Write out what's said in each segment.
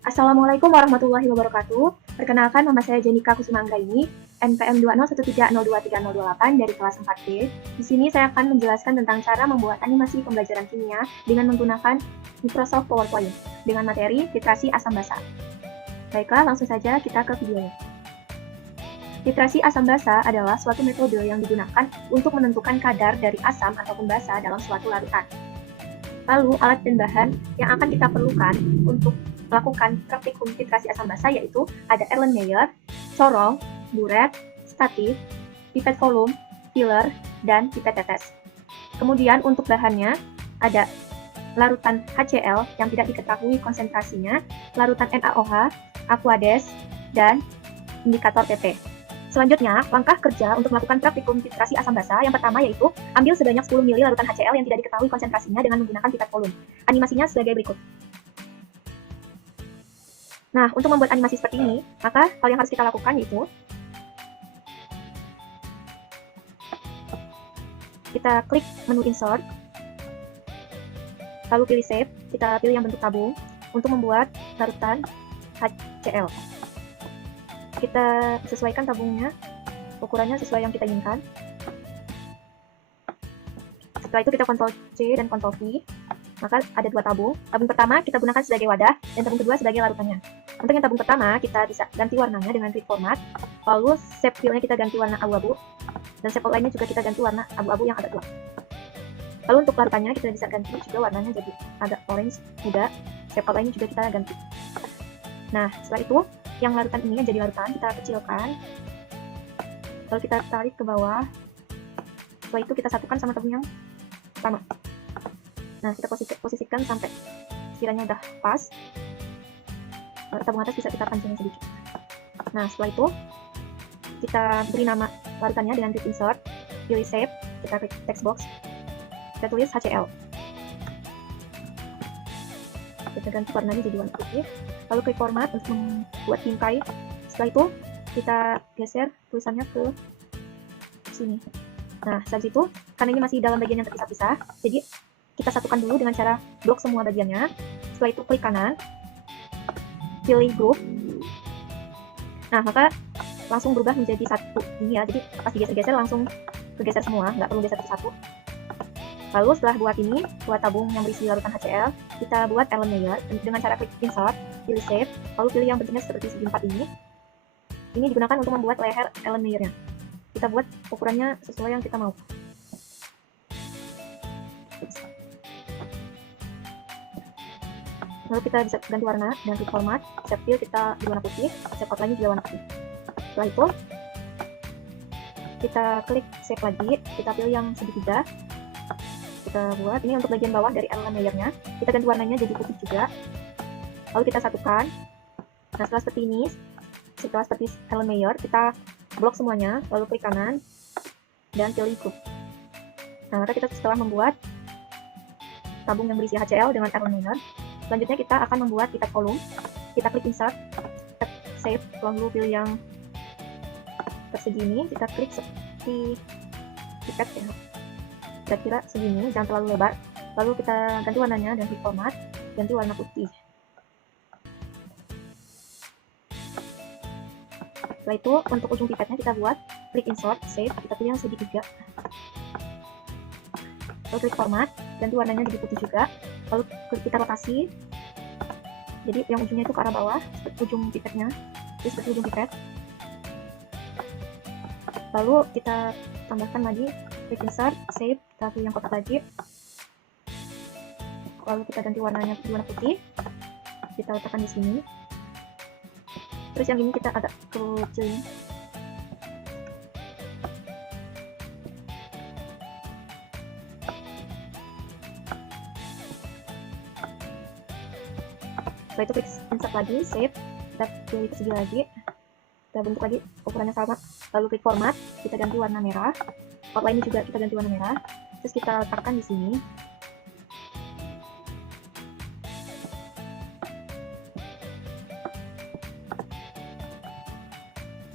Assalamualaikum warahmatullahi wabarakatuh. Perkenalkan, nama saya Jenika Kusuma Anggraini, NPM 201302328 dari kelas 4B. Di sini saya akan menjelaskan tentang cara membuat animasi pembelajaran kimia dengan menggunakan Microsoft PowerPoint dengan materi titrasi asam basa. Baiklah, langsung saja kita ke videonya. Titrasi asam basa adalah suatu metode yang digunakan untuk menentukan kadar dari asam ataupun basa dalam suatu larutan. Lalu, alat dan bahan yang akan kita perlukan untuk melakukan praktikum titrasi asam basa yaitu ada Erlenmeyer, corong, buret, statif, pipet volume, filler, dan pipet tetes. Kemudian untuk bahannya ada larutan HCl yang tidak diketahui konsentrasinya, larutan NaOH, Aquades, dan indikator PP. Selanjutnya, langkah kerja untuk melakukan praktikum titrasi asam basa yang pertama yaitu ambil sebanyak 10 ml larutan HCl yang tidak diketahui konsentrasinya dengan menggunakan pipet volume. Animasinya sebagai berikut. Nah, untuk membuat animasi seperti ini, maka hal yang harus kita lakukan yaitu kita klik menu insert, lalu pilih save, kita pilih yang bentuk tabung untuk membuat larutan HCl. Kita sesuaikan tabungnya, ukurannya sesuai yang kita inginkan. Setelah itu kita Ctrl C dan Ctrl V, maka ada dua tabung. Tabung pertama kita gunakan sebagai wadah, dan tabung kedua sebagai larutannya. Untuk yang tabung pertama, kita bisa ganti warnanya dengan klik format, lalu shape fill-nya kita ganti warna abu-abu, dan shape outline-nya juga kita ganti warna abu-abu yang agak gelap. Lalu untuk larutannya kita bisa ganti juga warnanya jadi agak orange muda, shape outline-nya juga kita ganti. Nah, setelah itu, yang larutan ini yang jadi larutan kita kecilkan, lalu kita tarik ke bawah. Setelah itu kita satukan sama tabung yang pertama. Nah, kita posisikan sampai sekiranya udah pas. Tabung atas bisa kita pancingin sedikit. Nah, setelah itu kita beri nama larutannya dengan klik insert, pilih shape, kita klik text box, kita tulis HCl. Kita ganti warnanya jadi warna putih, lalu klik format untuk membuat bingkai. Setelah itu kita geser tulisannya ke sini. Nah, saat itu karena ini masih dalam bagian yang terpisah-pisah, jadi kita satukan dulu dengan cara blok semua bagiannya. Setelah itu klik kanan, pilih group. Nah, maka langsung berubah menjadi satu ini ya, jadi pas digeser-geser langsung kegeser semua, nggak perlu geser satu-satu. Lalu setelah buat ini, buat tabung yang berisi larutan HCl, kita buat Erlenmeyer dengan cara klik insert, pilih save, lalu pilih yang bentuknya seperti segi 4 ini. Ini digunakan untuk membuat leher Erlenmeyer-nya. Kita buat ukurannya sesuai yang kita mau. Lalu kita bisa ganti warna dengan klik format, shape fill kita di warna putih, shape outline-nya juga warna putih. Setelah itu, kita klik save lagi, kita pilih yang segitiga. Kita buat ini untuk bagian bawah dari Erlenmeyer-nya, kita ganti warnanya jadi putih juga, lalu kita satukan. Nah, setelah seperti ini, setelah seperti Erlenmeyer, kita blok semuanya, lalu klik kanan dan pilih group. Nah, maka kita setelah membuat tabung yang berisi HCl dengan Erlenmeyer, selanjutnya kita akan membuat pipet volume. Kita klik insert, kita save, lalu pilih yang persegi ini, kita klik seperti pipet ya, kira-kira segini, jangan terlalu lebar. Lalu kita ganti warnanya dan klik format, ganti warna putih. Setelah itu, untuk ujung pipetnya kita buat klik insert, save, kita pilih yang segitiga. Lalu klik format, ganti warnanya jadi putih juga. Lalu kita rotasi, jadi yang ujungnya itu ke arah bawah, seperti ujung pipetnya, jadi seperti ujung pipet. Lalu kita tambahkan lagi, klik insert, save, kita pilih yang kotak lagi, lalu kita ganti warnanya ke warna putih, kita letakkan di sini. Terus yang ini kita agak kecilin. Setelah itu klik insert lagi, save, kita pilih persegi lagi, kita bentuk lagi ukurannya sama, lalu klik format, kita ganti warna merah, outline-nya juga kita ganti warna merah, terus kita letakkan di sini.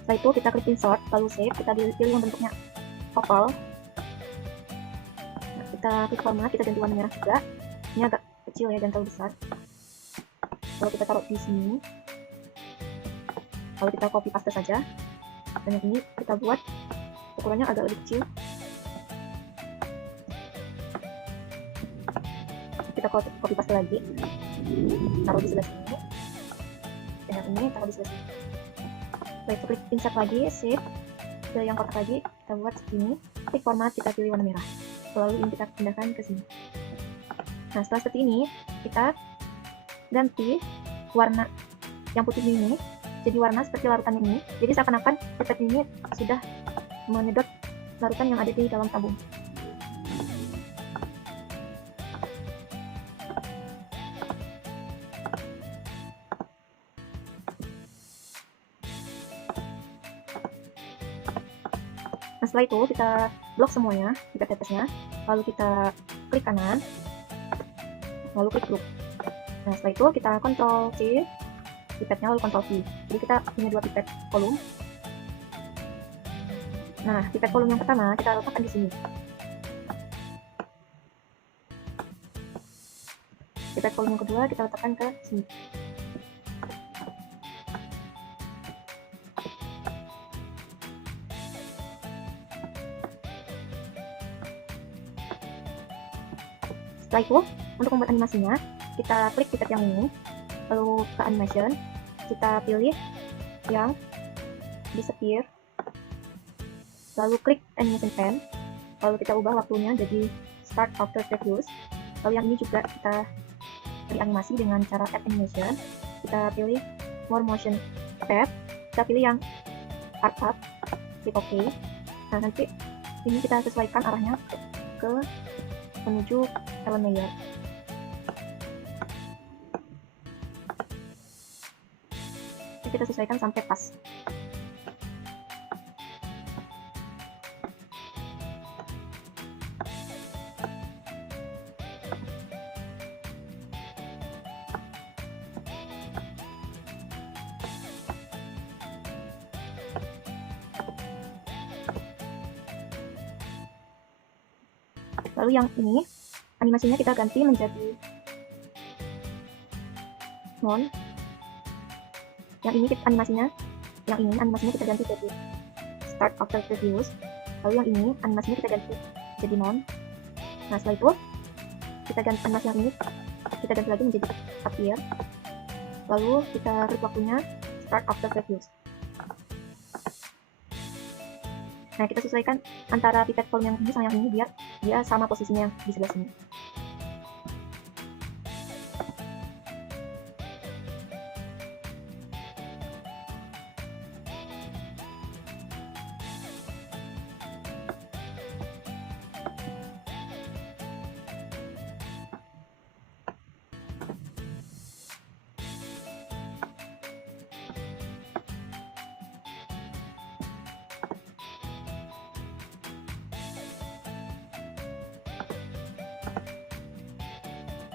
Setelah itu kita klik insert, lalu save, kita pilih yang bentuknya oval. Nah, kita klik format, kita ganti warna merah juga. Ini agak kecil ya dan terlalu besar. Kalau kita taruh di sini, lalu kita copy paste saja, dan yang ini kita buat ukurannya agak lebih kecil. Kita copy paste lagi, taruh di sebelah sini, dan yang ini taruh di sebelah sini. Baik, klik insert lagi, save ke yang kotak lagi, kita buat segini, klik format, kita pilih warna merah, lalu ini kita pindahkan ke sini. Nah, setelah seperti ini, kita ganti warna yang putih ini jadi warna seperti larutan ini. Jadi seakan-akan pipet ini sudah menyedot larutan yang ada di dalam tabung. Nah, setelah itu kita blok semuanya pipet tetesnya, lalu kita klik kanan, lalu klik group. Nah, setelah itu kita Ctrl C pipetnya, lalu Ctrl V. Jadi kita punya dua pipet volume. Nah, pipet volume yang pertama kita letakkan di sini. Pipet volume yang kedua kita letakkan ke sini. Setelah itu, untuk membuat animasinya, kita klik pipet yang ini, lalu ke animation, kita pilih yang disappear, lalu klik animation pen, lalu kita ubah waktunya jadi start after previous. Lalu yang ini juga kita beri animasi dengan cara add animation, kita pilih more motion tab, kita pilih yang art up, klik OK. Nah, nanti ini kita sesuaikan arahnya ke menuju element layer. Kita sesuaikan sampai pas. Lalu yang ini animasinya kita ganti menjadi non. Yang ini animasinya kita ganti jadi start after previous. Lalu yang ini animasinya kita ganti jadi non. Nah, setelah itu kita ganti animasi yang ini, kita ganti lagi menjadi appear. Lalu kita klik waktunya start after previous. Nah, kita sesuaikan antara pipet volume yang ini sama yang ini biar dia sama posisinya di sebelah sini.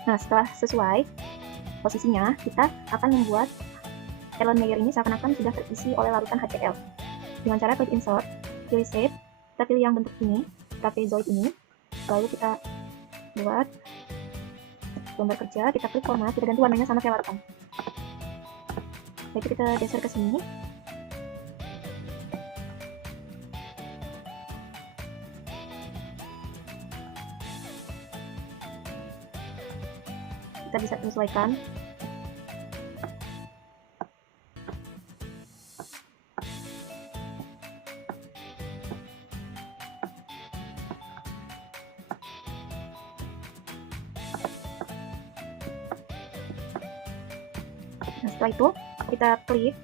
Nah, setelah sesuai posisinya, kita akan membuat element layer ini seakan-akan sudah terisi oleh larutan HCl. Dengan cara klik insert, pilih shape, kita pilih yang bentuk ini, trapezoid ini, lalu kita buat gambar kerja, kita klik format, kita ganti warnanya sama kayak larutan. Lalu kita geser ke sini. Kita bisa menyesuaikan. Nah, setelah itu kita klik,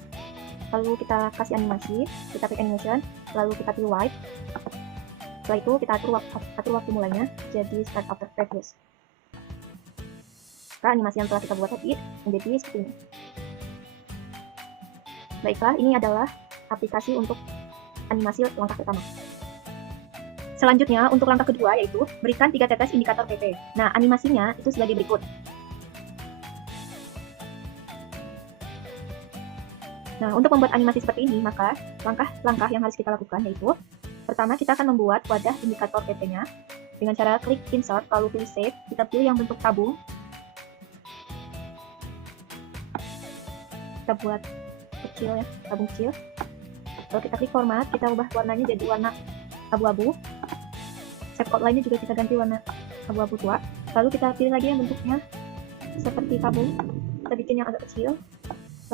lalu kita kasih animasi, kita klik animation, lalu kita pilih white. Setelah itu kita atur waktu mulainya jadi start after previous. Animasi yang telah kita buat tadi menjadi seperti ini. Baiklah, ini adalah aplikasi untuk animasi langkah pertama. Selanjutnya, untuk langkah kedua yaitu berikan 3 tetes indikator PP. Nah, animasinya itu sebagai berikut. Nah, untuk membuat animasi seperti ini, maka langkah-langkah yang harus kita lakukan yaitu pertama, kita akan membuat wadah indikator PP-nya dengan cara klik insert, lalu pilih save, kita pilih yang bentuk tabung. kita buat kecil ya, tabung kecil. Lalu kita klik format, kita ubah warnanya jadi warna abu-abu. Shape outline-nya juga kita ganti warna abu-abu tua. Lalu kita pilih lagi yang bentuknya seperti tabung, kita bikin yang agak kecil.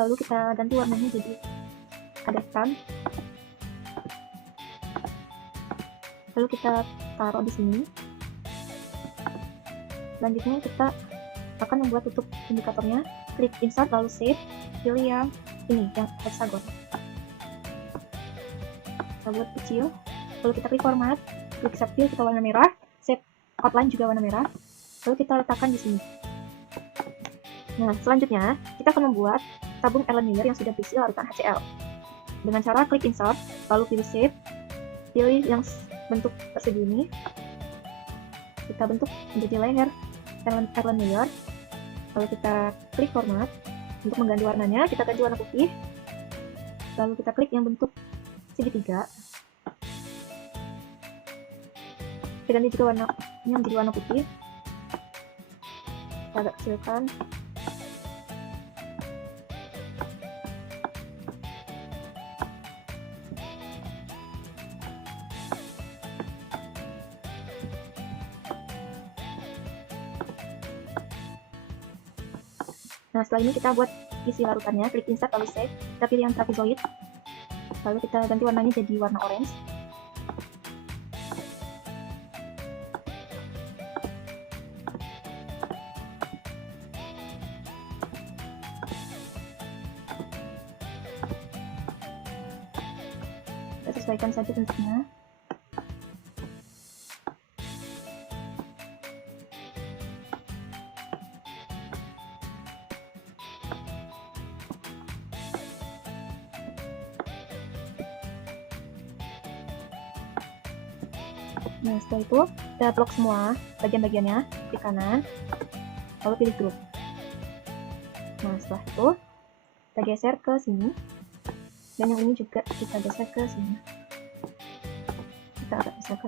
Lalu kita ganti warnanya jadi ada hitam. Lalu kita taruh di sini. Selanjutnya kita akan membuat tutup indikatornya. Klik insert lalu save, pilih yang ini, yang hexagon. Kita buat kecil, lalu kita klik format, klik shape fill, kita warna merah, shape outline juga warna merah, lalu kita letakkan di sini. Nah, selanjutnya kita akan membuat tabung Erlen Meyer yang sudah berisi larutan HCl. Dengan cara klik insert, lalu pilih shape, pilih yang bentuk persegi ini, kita bentuk menjadi leher Erlen Meyer, lalu kita klik format. Untuk mengganti warnanya, kita ganti warna putih, lalu kita klik yang bentuk segitiga, kita ganti juga warnanya menjadi warna putih, kita agak kecilkan. Nah, setelah ini kita buat isi larutannya, klik insert lalu save, kita pilih yang trapezoid, lalu kita ganti warnanya jadi warna orange. Kita sesuaikan saja bentuknya. Nah, setelah itu kita blok semua bagian-bagiannya, klik kanan, lalu pilih group. Nah, setelah itu kita geser ke sini, dan yang ini juga kita geser ke sini. Kita agak geser.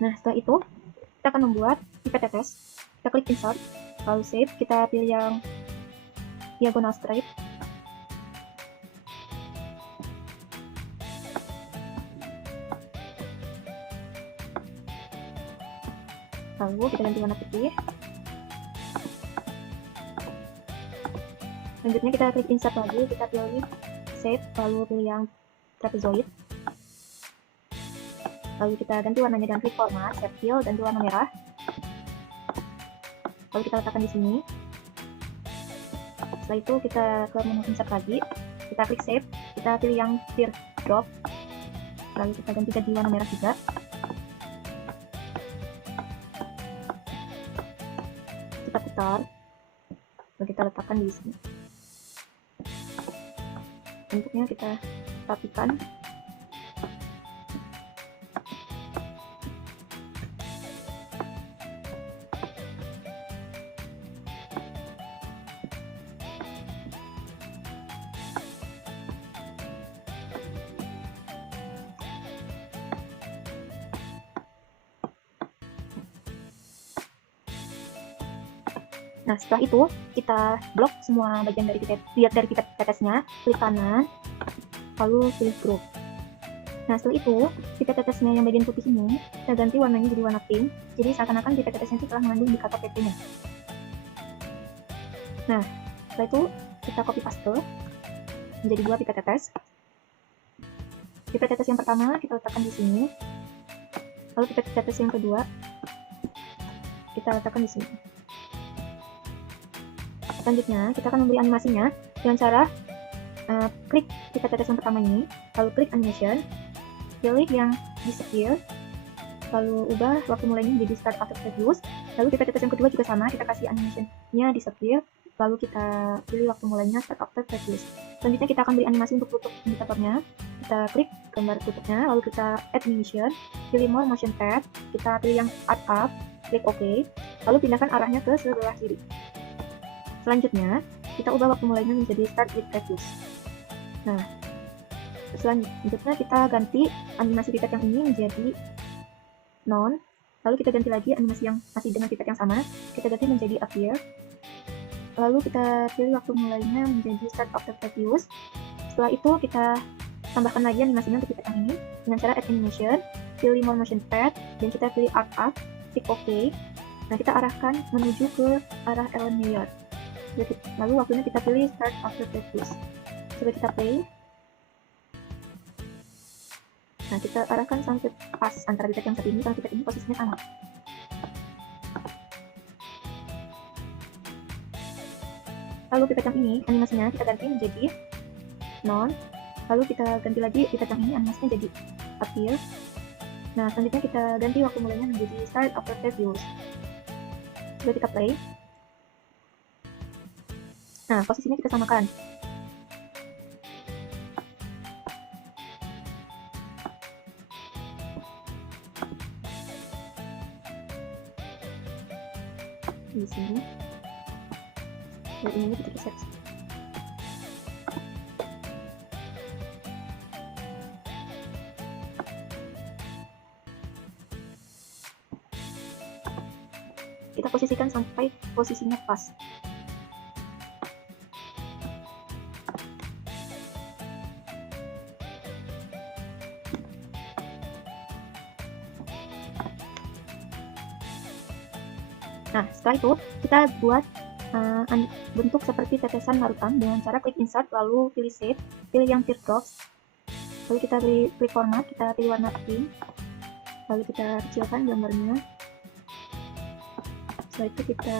Nah, setelah itu kita akan membuat pipet tetes. Kita klik insert, lalu save, kita pilih yang diagonal straight. Lalu kita ganti warna putih. Selanjutnya kita klik insert lagi, kita pilih save, lalu pilih yang trapezoid. Lalu kita ganti warnanya dengan klik format, shape fill, ganti warna merah. Lalu kita letakkan di sini. Setelah itu kita ke menu insert lagi, kita klik save, kita pilih yang teardrop. Lalu kita ganti jadi warna merah juga. Kita putar, lalu kita letakkan di sini. Bentuknya kita rapikan. Nah, setelah itu kita blok semua bagian dari pipet tetesnya, klik kanan, lalu pilih group. Nah, setelah itu pipet tetesnya yang bagian putih ini kita ganti warnanya jadi warna pink, jadi seakan-akan pipet tetesnya itu telah mengandung indikator PP-nya. Nah, setelah itu kita copy paste menjadi dua pipet tetes. Pipet tetes yang pertama kita letakkan di sini, lalu pipet tetes yang kedua kita letakkan di sini. Selanjutnya, kita akan memberi animasinya dengan cara klik pipet tetes yang pertama ini, lalu klik animation, pilih yang disappear, lalu ubah waktu mulainya menjadi start after previous. Lalu pipet tetes yang kedua juga sama, kita kasih animation-nya disappear, lalu kita pilih waktu mulainya start after previous. Selanjutnya kita akan beri animasi untuk tutup indikatornya, kita klik gambar tutupnya, lalu kita add animation, pilih more motion path, kita pilih yang add up, klik OK, lalu pindahkan arahnya ke sebelah kiri. Selanjutnya, kita ubah waktu mulainya menjadi start with previous. Nah, selanjutnya kita ganti animasi pipet yang ini menjadi non. Lalu kita ganti lagi animasi yang masih dengan pipet yang sama, kita ganti menjadi appear. Lalu kita pilih waktu mulainya menjadi start after previous. Setelah itu kita tambahkan lagi animasinya untuk pipet yang ini dengan cara add animation, pilih more motion pad, dan kita pilih arc up, klik OK. Nah, kita arahkan menuju ke arah element layer. Lalu waktunya kita pilih start after previous. Coba kita play. Nah, kita arahkan sampai pas antara pipet yang satu ini sama pipet ini posisinya sama. Lalu pipet yang ini animasinya kita ganti menjadi non. Lalu kita ganti lagi pipet yang ini animasinya jadi appear. Nah, selanjutnya kita ganti waktu mulainya menjadi start after previous. Coba kita play. Nah, posisinya kita samakan. Di sini. Dan ini kita set. Kita posisikan sampai posisinya pas. Nah, setelah itu kita buat bentuk seperti tetesan larutan dengan cara klik insert, lalu pilih shape, pilih yang teardrops, lalu kita pilih format, kita pilih warna pink, lalu kita kecilkan gambarnya. Setelah itu kita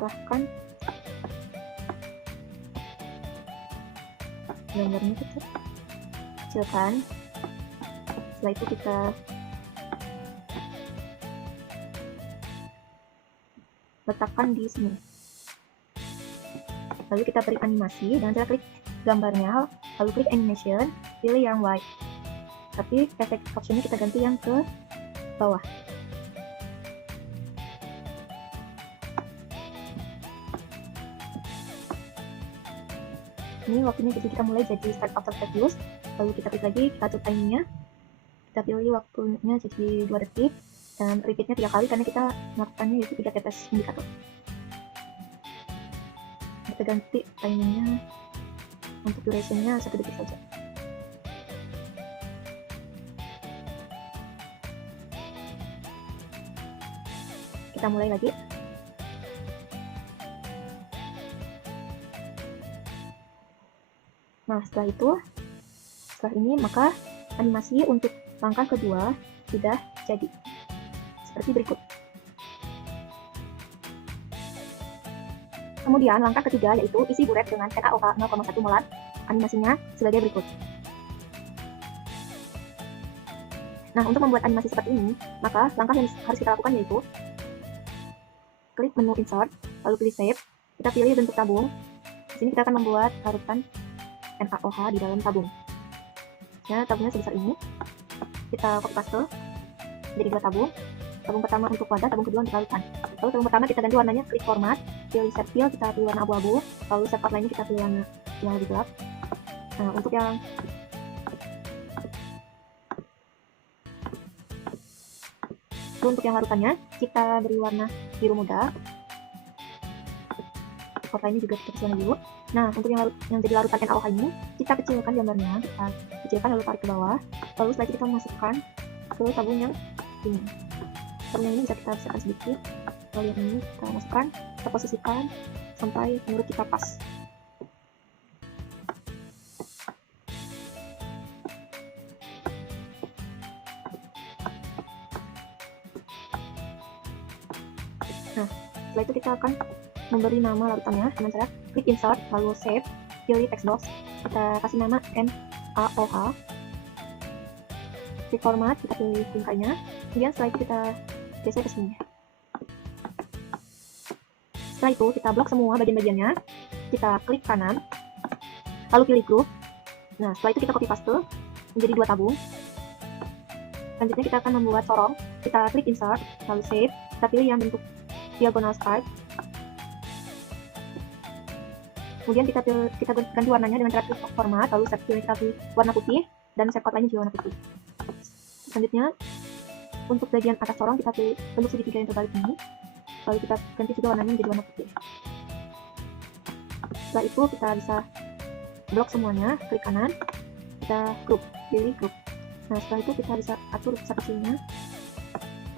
arahkan gambarnya, kita kecilkan. Setelah itu kita letakkan di sini. Lalu kita beri animasi dengan cara klik gambarnya, lalu klik animation, pilih yang white. Tapi efek optionnya kita ganti yang ke bawah. Ini waktunya jadi kita mulai jadi start after previous. Lalu kita klik lagi, kita atur timingnya. Kita pilih waktunya jadi 2 detik. Dan repeatnya 3 kali karena kita melakukannya yaitu 3 tetes indikator. Kita ganti timingnya untuk durationnya 1 detik saja. Kita mulai lagi. Nah, setelah ini maka animasi untuk langkah kedua sudah jadi seperti berikut. Kemudian langkah ketiga yaitu isi buret dengan NaOH 0,1 molar. Animasinya sebagai berikut. Nah, untuk membuat animasi seperti ini, maka langkah yang harus kita lakukan yaitu klik menu insert, lalu pilih shape, kita pilih bentuk tabung. Di sini kita akan membuat larutan NaOH di dalam tabung. Nah, tabungnya sebesar ini. Kita copy paste jadi 2 tabung. Tabung pertama untuk wadah, tabung kedua untuk larutan. Lalu tabung pertama kita ganti warnanya, klik format, pilih set fill, kita pilih warna abu-abu, lalu set outline-nya kita pilih warna yang lebih gelap. Nah, untuk yang larutannya kita beri warna biru muda. Outline-nya juga kita kasih warna biru. Nah, untuk yang jadi larutan NaOH ini, kita kecilkan gambarnya, kita kecilkan lalu tarik ke bawah. Lalu setelah itu kita masukkan ke tabung yang ini. Tabung yang ini bisa kita besarkan sedikit. Lalu yang ini kita masukkan, kita posisikan sampai menurut kita pas. Nah, setelah itu kita akan memberi nama larutannya dengan cara klik insert, lalu save, pilih text box, kita kasih nama NaOH, klik format, kita pilih tingkahnya, kemudian setelah itu kita geser ke sini. Setelah itu kita blok semua bagian-bagiannya, kita klik kanan, lalu pilih group. Nah, setelah itu kita copy paste menjadi 2 tabung. Selanjutnya kita akan membuat sorong, kita klik insert, lalu save, kita pilih yang bentuk diagonal stripe. Kemudian kita ganti warnanya dengan cara klik format, lalu set pilih warna putih dan set outline juga warna putih. Selanjutnya untuk bagian atas corong kita pilih bentuk segitiga yang terbalik ini, lalu kita ganti juga warnanya menjadi warna putih. Setelah itu kita bisa blok semuanya, klik kanan, kita pilih group. Nah setelah itu kita bisa atur kecilnya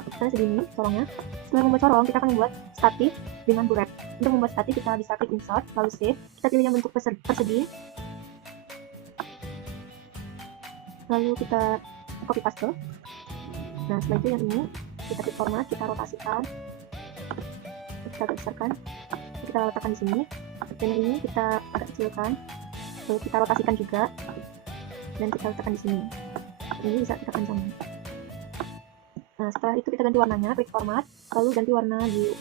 misalnya segini corongnya. Setelah membuat corong, kita akan membuat statif dengan buret. Untuk membuat statif kita bisa klik insert, lalu save, kita pilih yang bentuk persegi, lalu kita copy paste. Nah setelah itu yang ini kita klik format, kita rotasikan, kita agak besarkan, kita letakkan di sini, dan yang ini kita agak kecilkan, lalu kita rotasikan juga, dan kita letakkan di sini. Ini bisa kita panjangin. Nah setelah itu kita ganti warnanya, klik format, lalu ganti warna biru.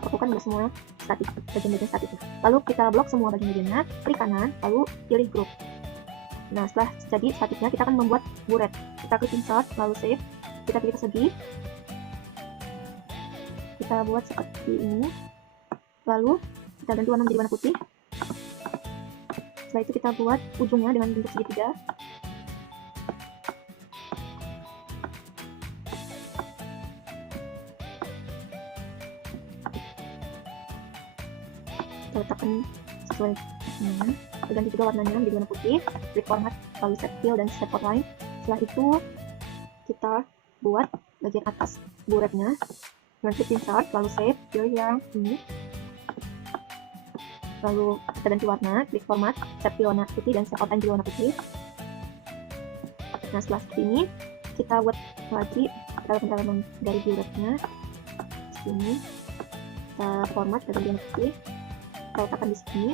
Lakukan semua statik, bagian-bagian statik. Lalu kita blok semua bagian-bagiannya, klik kanan, lalu pilih group. Nah setelah jadi statiknya, kita akan membuat buret. Kita klik insert, lalu save, kita pilih persegi, kita buat seperti ini, lalu kita ganti warna menjadi warna putih. Setelah itu kita buat ujungnya dengan bentuk segitiga. Kita letakkan sesuai ini. Kita ganti juga warnanya menjadi warna putih. Klik format, lalu set fill dan set outline. Setelah itu kita buat bagian atas buretnya. Dengan klik insert, lalu save, pilih yang ini. Lalu kita ganti warna, klik format, set fill warna putih dan set outline juga warna putih. Nah setelah seperti ini, kita buat lagi elemen-elemen dari buretnya. Sini, kita format, kita ganti warna putih, kita letakkan di sini.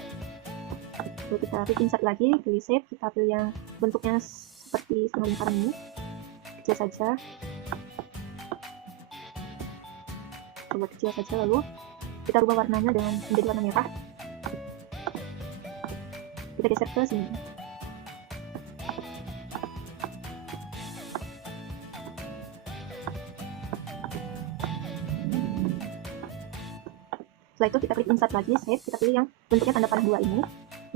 Lalu kita klik insert lagi, pilih save, kita pilih yang bentuknya seperti setengah lingkaran ini, kecil saja. Kita buat kecil saja, lalu kita rubah warnanya dengan menjadi warna merah. Kita geser ke sini. Setelah itu kita klik insert lagi, save, kita pilih yang bentuknya tanda panah 2 ini.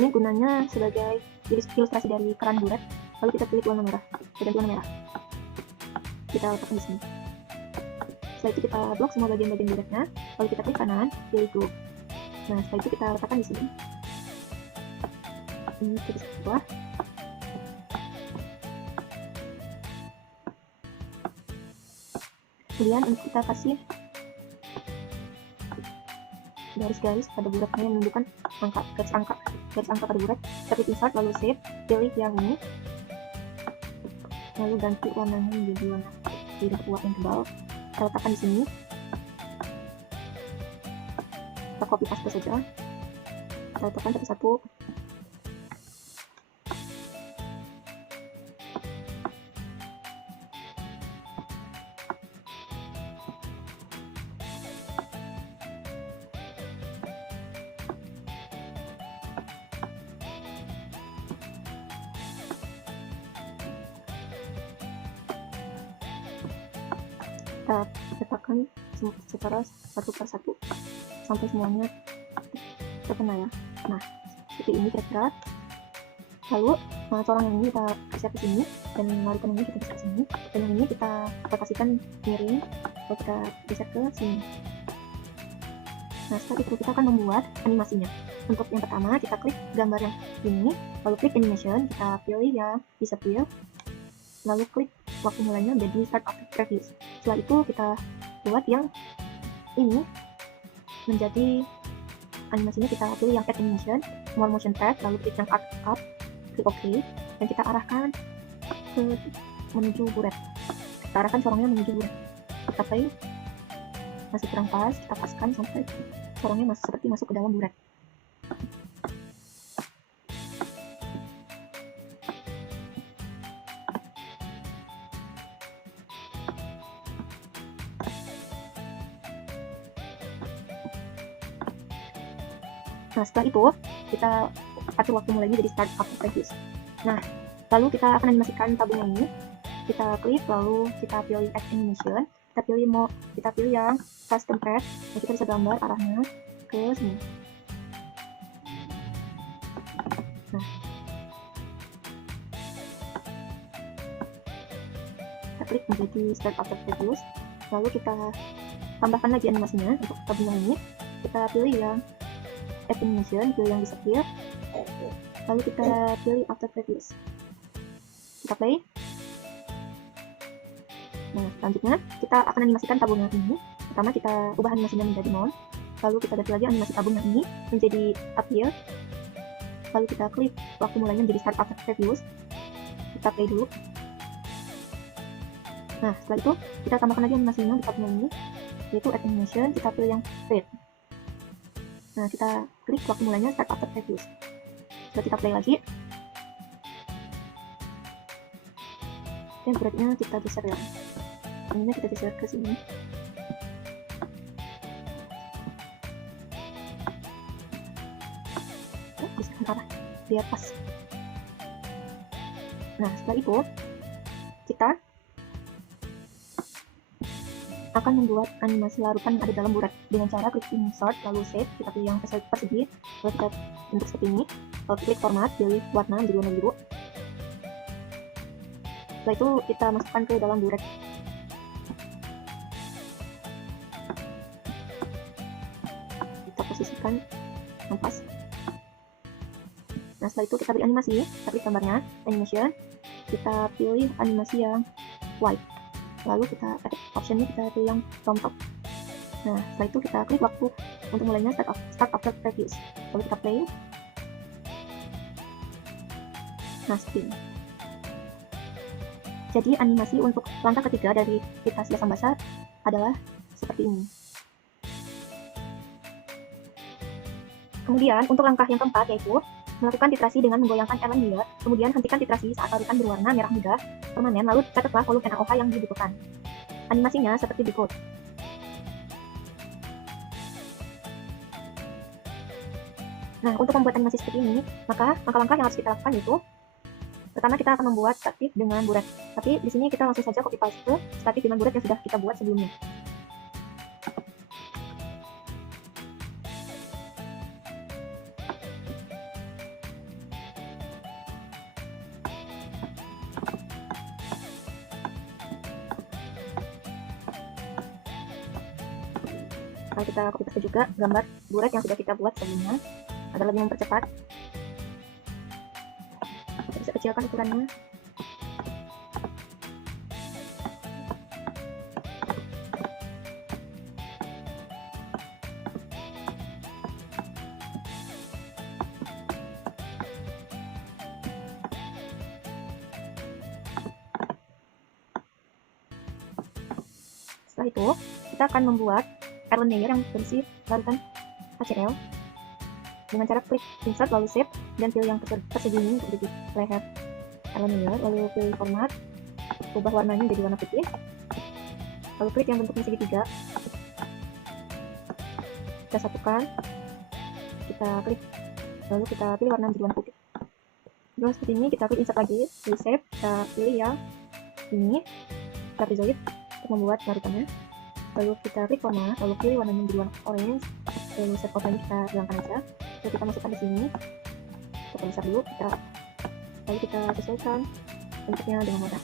Ini gunanya sebagai ilustrasi dari keran buret. Lalu kita pilih warna merah, kita ganti warna merah. Kita letakkan di sini. Setelah itu kita blok semua bagian-bagian buretnya, lalu kita klik kanan, pilih group. Nah setelah itu kita letakkan di sini. Ini kita bisa buat. Kemudian kita kasih garis-garis pada buretnya yang menunjukkan garis angka pada buret. Kita klik insert, lalu save, pilih yang ini, lalu ganti warnanya menjadi warna biru tua yang tebal. Kita letakkan di sini. Kita copy paste saja. Kita letakkan satu-satu. Kita letakkan secara satu per satu sampai semuanya terkena ya. Nah seperti ini kira-kira. Lalu corong yang ini kita geser ke sini, dan larikan ini kita geser ke sini, dan yang ini kita rotasikan miring, lalu kita geser ke sini. Nah setelah itu kita akan membuat animasinya. Untuk yang pertama kita klik gambar yang ini, lalu klik animation, kita pilih yang disappear, lalu klik waktu mulainya jadi start of previews. Setelah itu kita buat yang ini menjadi animasinya, kita pilih yang add animation, more motion path, lalu klik yang up, klik OK, dan kita arahkan menuju buret. Kita arahkan corongnya menuju buret. Kita play, masih kurang pas, kita paskan sampai corongnya seperti masuk ke dalam buret. Nah setelah itu kita atur waktu mulainya jadi start of previews. Nah lalu kita akan animasikan tabung yang ini. Kita klik, lalu kita pilih add animation, kita pilih yang custom path. Nah, kita bisa gambar arahnya ke sini. Nah, kita klik menjadi start after previous, lalu kita tambahkan lagi animasinya. Untuk tabungan ini kita pilih yang add animation, pilih yang disappear, lalu kita pilih after previous, kita play. Nah, selanjutnya kita akan animasikan tabung yang ini. Pertama kita ubah animasinya menjadi non, lalu kita ganti lagi animasi tabung yang ini menjadi appear, lalu kita klik waktu mulainya menjadi start after previous, kita play dulu. Nah, setelah itu kita tambahkan lagi animasinya di tabung yang ini, yaitu add animation, kita pilih yang fade. Nah, kita klik waktu mulainya start after previous, setelah kita play lagi. Dan beratnya kita geser ya, ini kita geser ke sini. Geserkan arah biar pas. Nah, setelah itu kita akan membuat animasi larutan yang ada dalam burat dengan cara klik insert, lalu save, kita pilih yang persegi, lalu kita bentuk seperti ini, lalu klik format, pilih warna menjadi warna biru. Setelah itu kita masukkan ke dalam burat. Kita posisikan yang pas. Nah, setelah itu kita beri animasi, kita klik gambarnya, animation, kita pilih animasi yang white, lalu kita edit optionnya, kita pilih yang from top. Nah, setelah itu kita klik waktu untuk mulainya start after previous, lalu kita play. Nah, seperti ini. Jadi animasi untuk langkah ketiga dari iritasi asam basa adalah seperti ini. Kemudian untuk langkah yang keempat yaitu melakukan titrasi dengan menggoyangkan Erlen Meyer, kemudian hentikan titrasi saat larutan berwarna merah muda permanen, lalu catatlah volume NaOH yang dibutuhkan. Animasinya seperti berikut. Nah, untuk membuat animasi seperti ini, maka langkah-langkah yang harus kita lakukan yaitu pertama kita akan membuat statif dengan buret. Tapi di sini kita langsung saja copy paste statif dengan buret yang sudah kita buat sebelumnya. Lalu kita copy paste juga gambar buret yang sudah kita buat sebelumnya agar lebih mempercepat. Kita bisa kecilkan ukurannya. Setelah itu kita akan membuat Erlen Meyer yang berisi larutan HCl dengan cara klik insert, lalu save, dan pilih yang persegi ini untuk jadi leher Erlen Meyer, lalu pilih format, ubah warnanya menjadi warna putih, lalu klik yang bentuknya segitiga, kita satukan, kita klik, lalu kita pilih warna menjadi warna putih. Terus seperti ini kita klik insert lagi, pilih save, kita pilih yang ini trapezoid untuk membuat larutannya, lalu kita klik warna, lalu pilih warnanya menjadi warna orange, lalu set outline kita hilangkan aja, lalu kita masukkan di sini, kita besar dulu, lalu kita sesuaikan bentuknya dengan mudah.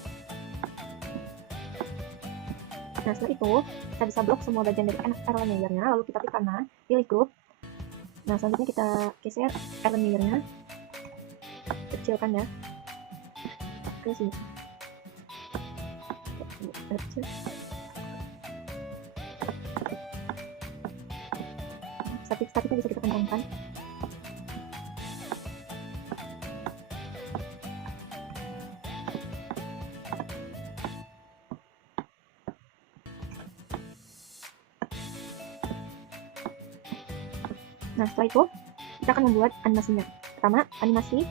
Nah, setelah itu kita bisa blok semua bagian dari Erlen Meyer-nya, lalu kita klik kanan, pilih group. Nah, selanjutnya kita geser Erlen Meyer-nya, kecilkan ya ke sini. Statifnya bisa kita kencangkan. Nah, setelah itu kita akan membuat animasinya. Pertama, animasi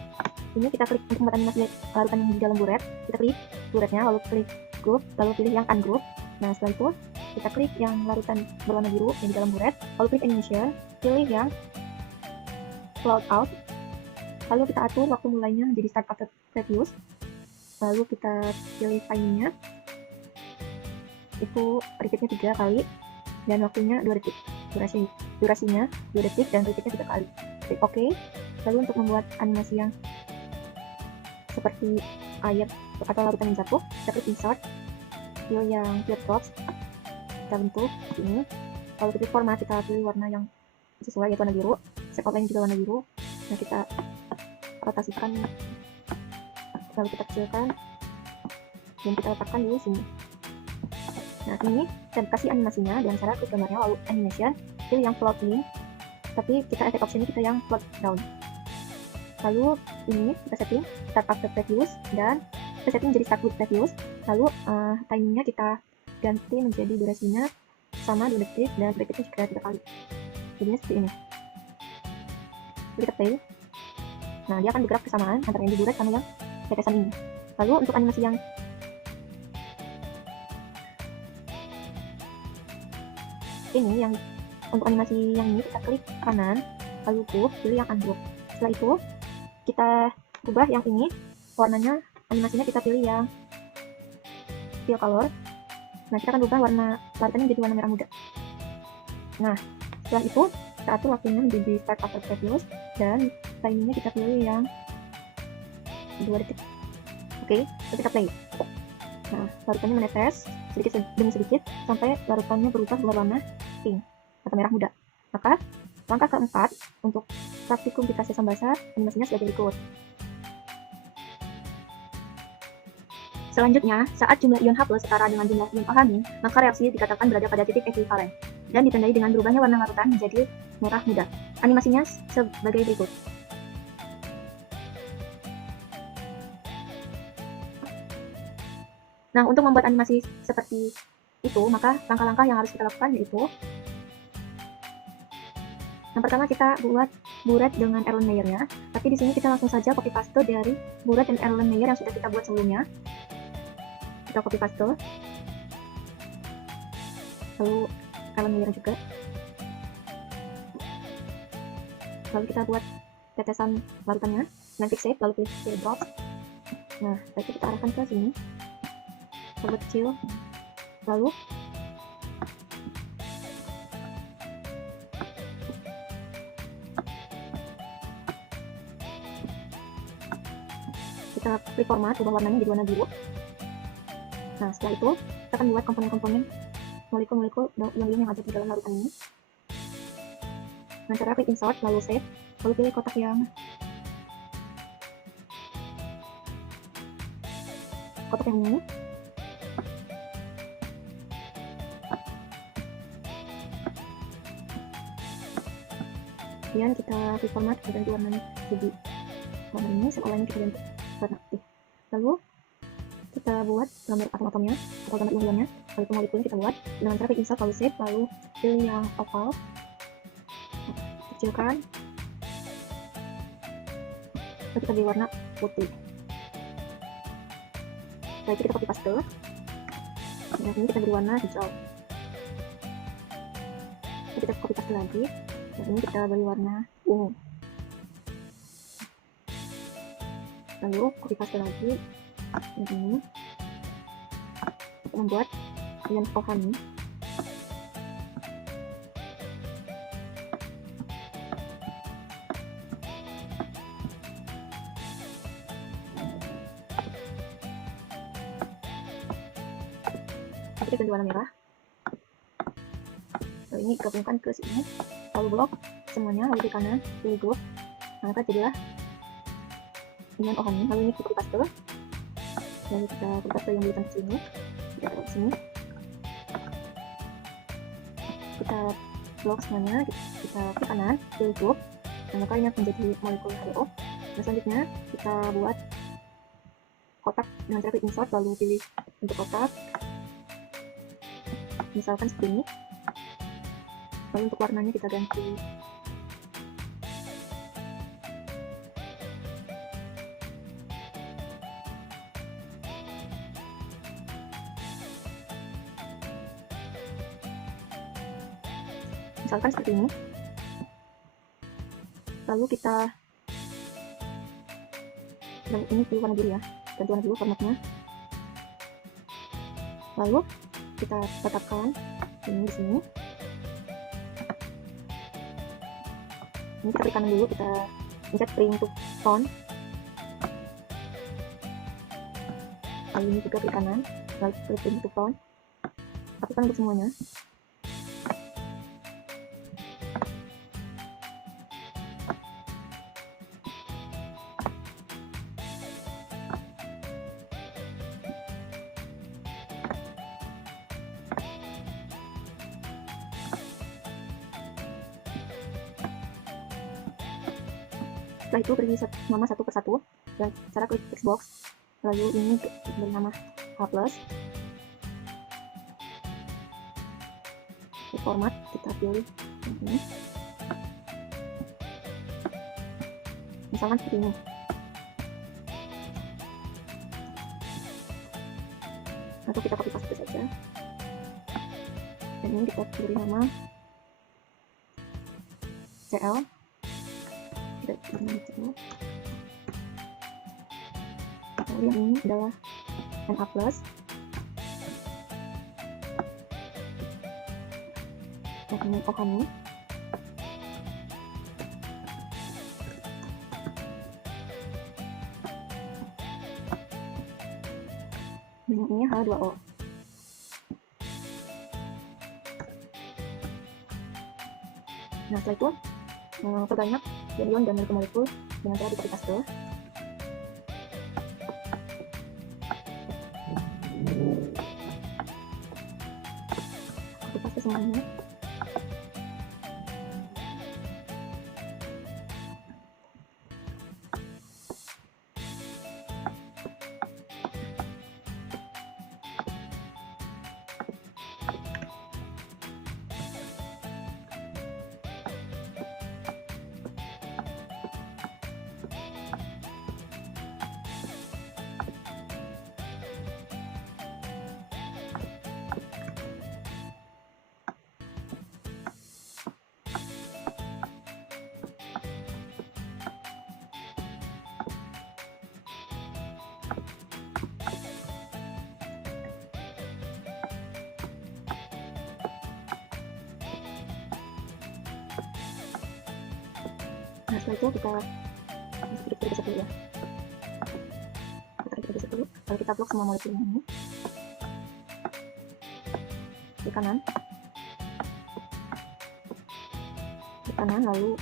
ini kita klik untuk membuat animasi larutan yang di dalam buret. Kita klik buretnya, lalu klik group, lalu pilih yang ungroup. Nah, setelah itu kita klik yang larutan berwarna biru yang di dalam buret, lalu klik animation, pilih yang cloud out, lalu kita atur waktu mulainya menjadi start after previous, lalu kita pilih timingnya, itu repeatnya 3 kali dan waktunya 2 detik. Durasinya 2 detik dan repeatnya 3 kali. Klik OK. Lalu untuk membuat animasi yang seperti air atau larutan yang jatuh, kita klik insert, pilih yang teardrops, kita bentuk ini. Lalu kita format, kita pilih warna yang sesuai, yaitu warna biru. Shape outline juga warna biru. Nah, kita rotasikan, lalu kita kecilkan dan kita letakkan di sini. Nah, ini kita kasih animasinya dengan cara klik gambarnya, lalu animation, pilih yang float in, tapi kita efek optionnya kita yang float down. Lalu ini kita setting start after previous dan kita setting jadi start with previous. Lalu timingnya kita ganti menjadi durasinya sama 2 detik dan repeatnya juga 3 kali. Jadinya seperti ini. Lalu kita play. Nah, dia akan bergerak bersamaan antara yang dibuat sama yang tetesan ini. Lalu untuk animasi yang ini, yang untuk animasi yang ini kita klik kanan, lalu pilih yang ungroup. Setelah itu kita ubah yang ini warnanya, animasinya kita pilih yang fill color. Nah, kita akan ubah warna larutannya menjadi warna merah muda. Nah, setelah itu kita atur waktunya menjadi start after previous dan timingnya kita pilih yang 2 detik. Oke, lalu kita play. Nah, larutannya menetes sedikit demi sedikit sampai larutannya berubah berwarna pink atau merah muda. Maka langkah keempat untuk praktikum dikasih sambasa, animasinya sebagai berikut. Selanjutnya, saat jumlah ion H+ setara dengan jumlah ion OH-, maka reaksi dikatakan berada pada titik ekuivalen dan ditandai dengan berubahnya warna larutan menjadi merah muda. Animasinya sebagai berikut. Nah, untuk membuat animasi seperti itu, maka langkah-langkah yang harus kita lakukan yaitu yang pertama, kita buat buret dengan Erlen Meyer-nya, tapi di sini kita langsung saja copy paste dari buret dan Erlen Meyer yang sudah kita buat sebelumnya. Kita copy paste, lalu Erlen Meyer juga, lalu kita buat tetesan larutannya dengan fixate, lalu pilih drop. Nah, setelah itu kita arahkan ke sini, kita kecil, lalu kita klik format, ubah warnanya jadi warna biru. Nah, setelah itu kita akan buat komponen-komponen molekul-molekul ion-ion yang ada di dalam larutan ini dengan cara klik insert, lalu save, lalu pilih kotak yang ini. Kemudian kita klik format, kita ganti warnanya jadi warna ini, seolah kita ganti warna putih. Lalu kita buat gambar atom-atomnya atau gambar ion-ionnya, lalu molekulnya kita buat dengan cara klik insert, lalu save, lalu pilih yang oval, kecilkan, lalu kita beri warna putih. Setelah itu kita copy paste, dan ini kita beri warna hijau. Lalu kita copy paste lagi, dan ini kita beri warna ungu. Lalu copy paste lagi, dan ini untuk membuat ion OH ini. Kita ganti warna merah. Lalu ini gabungkan ke sini, lalu blok semuanya, lalu di kanan pilih group. Nah, maka jadilah ion OH ini. Lalu ini kita paste, lalu kita paste yang belikan ke sini, kita taruh di sini, kita blok semuanya, kita ke kanan pilih group. Nah, maka ini akan menjadi molekul HO. Nah, selanjutnya kita buat kotak dengan cara klik insert, lalu pilih untuk kotak, misalkan seperti ini. Lalu untuk warnanya kita ganti misalkan seperti ini. Lalu kita ini pilih warna biru ya, ganti warna biru formatnya. Lalu kita tetapkan ini di sini. Ini kita berikan dulu, kita pencet bring to front. Lalu ini juga klik kanan, lalu klik bring to front. Lakukan untuk semuanya. Setelah itu beri nama satu persatu dan cara klik Xbox. Lalu ini beri nama H+. Di format kita pilih ini. Misalkan seperti ini. Atau kita copy paste saja. Dan ini kita beri nama CL. Lalu yang ini adalah NA+. Yang ini Ohani. Dan yang ini H2O. Nah, setelah itu perbanyak ion dan molekul dengan cara di copy paste. Copy paste semuanya. Nah, setelah itu kita sedikit satu ya. Kita sedikit dulu. Lalu kita blok semua molekul ini. Di kanan. Di kanan, lalu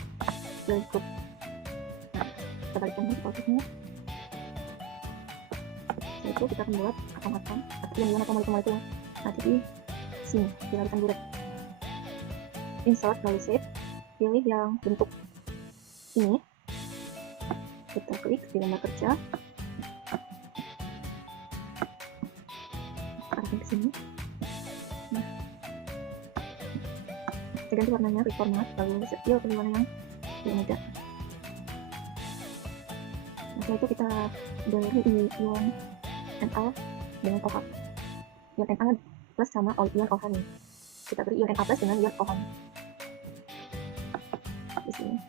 pilih grup. Nah, kita balikkan ini prosesnya. Setelah itu kita akan buat atom-atom atau ion atau molekul-molekul yang ada di sini. Dilarikan bulat. Insert, lalu save. Pilih yang bentuk ini, kita klik di gambar kerja, arahkan ke sini. Nah, kita ganti warnanya, reformat, lalu pilih warna yang lebih muda. Nah, setelah itu kita beri ion Na dengan OH. Ion Na plus sama ion OH nih. Kita beri ion Na plus dengan ion OH di sini.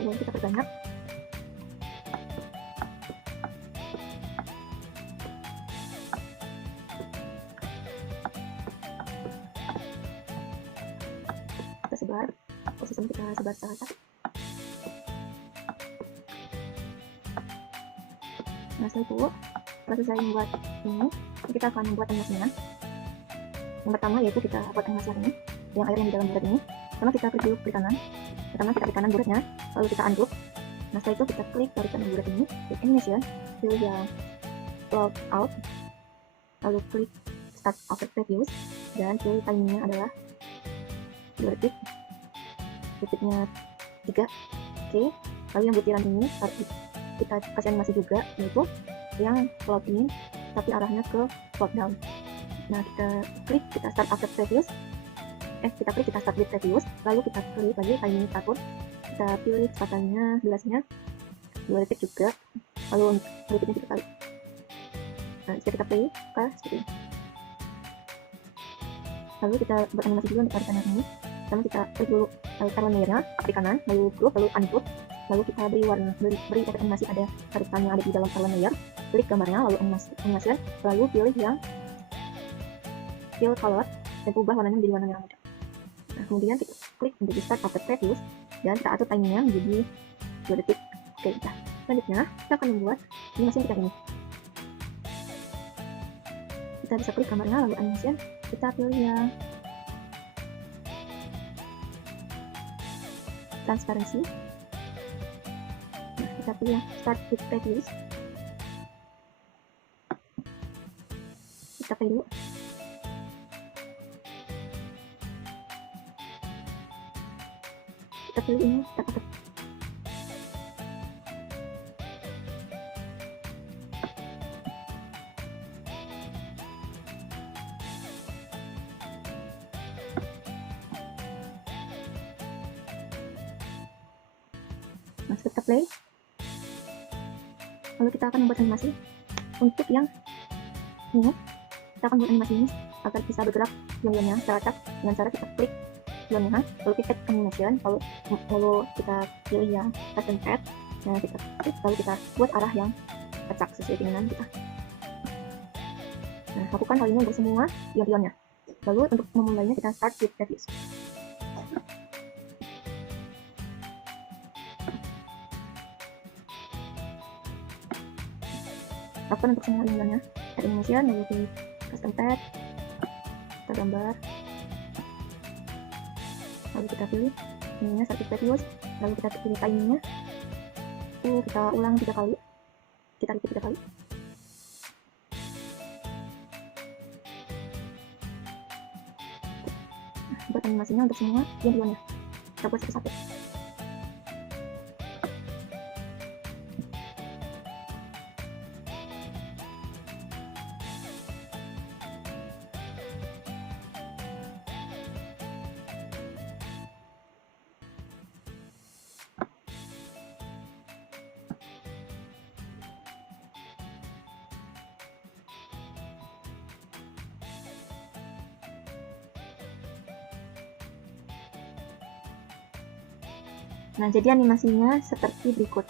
Kemudian kita perbanyak. Kita sebar, posisinya kita sebar ke atas. Nah, setelah itu proses saya membuat ini, kita akan membuat animasinya. Yang pertama yaitu kita buat animasi ini, yang air yang di dalam bulat ini. Pertama kita klik dulu klik kanan. Pertama kita klik kanan bulatnya, lalu kita ungroup. Nah, setelah itu kita klik dari kanan bulat ini, klik animation, pilih yang log out, lalu klik start after previews, dan pilih timingnya adalah 2 detik, detiknya 3. Oke, lalu yang butiran ini kita kasih animasi juga, yaitu yang float in tapi arahnya ke float down. Nah, kita klik kita start after previews, kita klik kita start with previews, lalu kita klik lagi timing status, kita pilih kecepatannya durasinya 2 detik juga, lalu detiknya 3 kali. Nah, jika kita play seperti ini. Lalu kita buat animasi juga untuk tarikan yang ini. Pertama kita klik dulu taruh layernya, klik kanan, lalu group, lalu ungroup. lalu kita beri efek animasi pada tarikan yang ada di dalam Parallel Layer, klik gambarnya, lalu animation, lalu pilih yang fill color dan ubah warnanya menjadi warna merah muda. Nah, kemudian kita klik menjadi start after previous dan kita atur timingnya menjadi 2 detik. Oke, udah. Selanjutnya kita akan membuat animasi yang kita ini. Kita bisa klik gambarnya, lalu animation, kita pilih yang transparansi. Nah, kita pilih yang start with previous. Kita pilih dulu. Kita pilih ini, kita pakai. Nah, kita play. Lalu kita akan membuat animasi untuk yang ini. Kita akan buat animasi ini agar bisa bergerak pionnya secara acak dengan cara kita klik pionnya, lalu kita animation, lalu kita pilih yang custom path, nah kita klik, lalu kita buat arah yang acak sesuai keinginan kita. Nah, lakukan hal ini untuk semua pion-pionnya. Lalu untuk memulainya kita start with previous. Lakukan untuk semua pionnya. Animation, lalu pilih custom path, kita gambar, lalu kita pilih ininya start with previous, lalu kita pilih timingnya, kita ulang 3 kali, kita repeat 3 kali. Nah, buat animasinya untuk semua pionnya, kita buat satu-satu. Nah, jadi animasinya seperti berikut.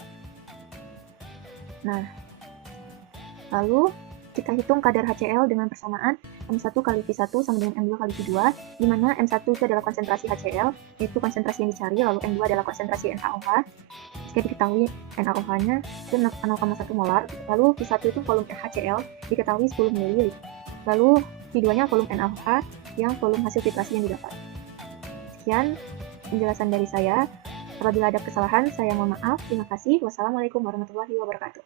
Nah, lalu kita hitung kadar HCl dengan persamaan M1 kali V1 sama dengan M2 kali V2, di mana M1 itu adalah konsentrasi HCl, yaitu konsentrasi yang dicari, lalu M2 adalah konsentrasi NaOH. Jika diketahui NaOH-nya itu 0,1 molar, lalu V1 itu volume HCl diketahui 10 ml, lalu V2-nya volume NaOH yang volume hasil filtrasi yang didapat. Sekian penjelasan dari saya. Apabila ada kesalahan, saya mohon maaf. Terima kasih. Wassalamualaikum warahmatullahi wabarakatuh.